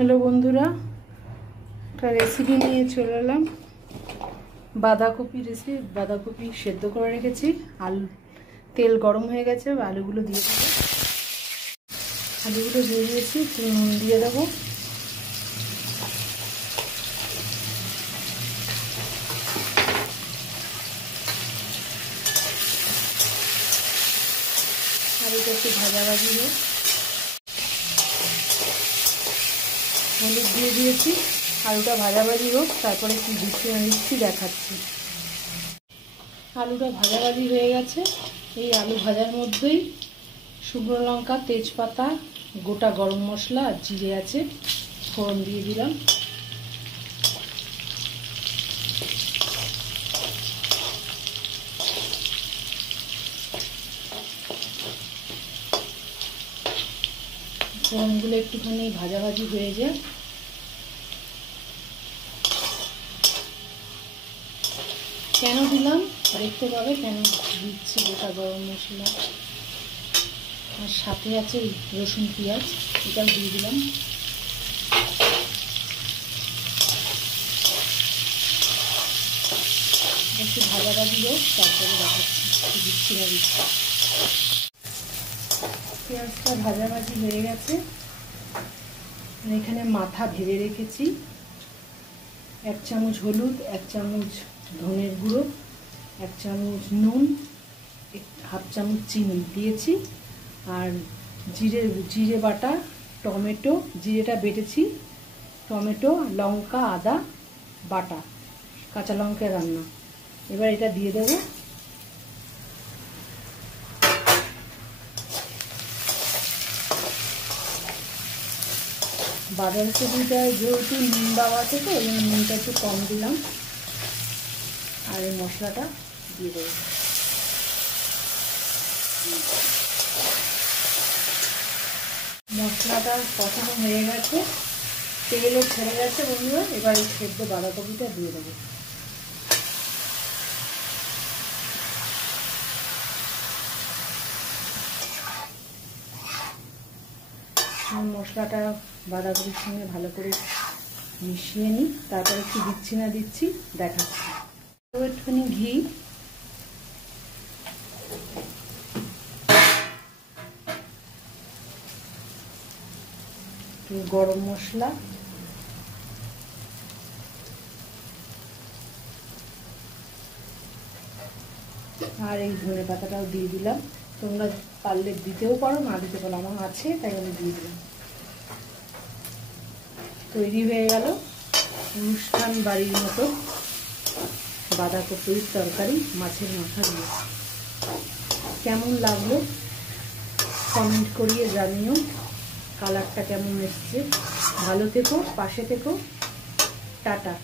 Hello বন্ধুরা, একটা recipe নিয়ে চলে এলাম। বাঁধাকপি রেসিপি। বাঁধাকপি সেদ্ধ করে রেখেছি, আলু তেল গরম হয়ে গেছে, আলুগুলো দিয়ে দেবো। আলুগুলো দিয়ে দিয়েছি, নুন দিয়ে দেবো। আলুটা একটু ভাজাভাজি হোক। হলুদ দিয়ে দিয়েছি, আলুটা ভাজাভাজি হোক, তারপরে কি দিচ্ছি দেখাচ্ছি। আলুটা ভাজাভাজি হয়ে গেছে। এই আলু ভাজার মধ্যেই শুকনো লঙ্কা, তেজপাতা, গোটা গরম মশলা আর জিরে আছে, ফোড়ন দিয়ে দিলাম। ফোড়নগুলো একটুখানি ভাজাভাজি হয়ে যায়। কেন দিলাম দেখতে পাবে, কেন দিচ্ছি। গোটা গরম মশলা আর সাথে আছে রসুন পেঁয়াজ, এটাও দিয়ে দিলাম। একটু ভাজাভাজি হোক, তারপরে দেখাচ্ছি দিচ্ছি না দিচ্ছি। পেঁয়াজটা ভাজাভাজি হয়ে গেছে। এখানে মাথা ভেজে রেখেছি। 1 চামচ হলুদ, 1 চামচ ধনের গুঁড়ো, 1 চামচ নুন, 1/2 চামচ চিনি দিয়েছি। আর জিরে বাটা, টমেটো, জিরেটা বেটেছি, টমেটো, লঙ্কা, আদা বাটা, কাঁচা লঙ্কা রান্না। এবার এটা দিয়ে দেবো। বাঁধাকপিটায় যেহেতু নুন দেওয়া আছে, তো ওই জন্য নুনটা একটু কম দিলাম। আর এই মশলাটা দিয়ে দেবো। মশলাটা কষানো হয়ে গেছে, তেলও ছেড়ে গেছে বন্ধুরা। এবার এই সেদ্ধ বাঁধাকপিটা দিয়ে দেবো। মশলাটা বাঁধাকপির সঙ্গে ভালো করে মিশিয়ে নিই, তারপরে কি দিচ্ছি না দিচ্ছি দেখাচ্ছি। একটুখানি ঘি, গরম মশলা, আর এই ধনে পাতাটাও দিয়ে দিলাম। তোমরা পারলে দিতেও পারো, না দিতে পারো, আমার আছে তাই আমি দিয়ে দিলাম। তৈরি হয়ে গেল অনুষ্ঠান বাড়ির মতো বাঁধাকপির তরকারি মাছের মাথা দিয়ে। কেমন লাগলো কমেন্ট করিয়ে জানিও। কালারটা কেমন এসছে। ভালো থেকো, পাশে থেকো, টাটা।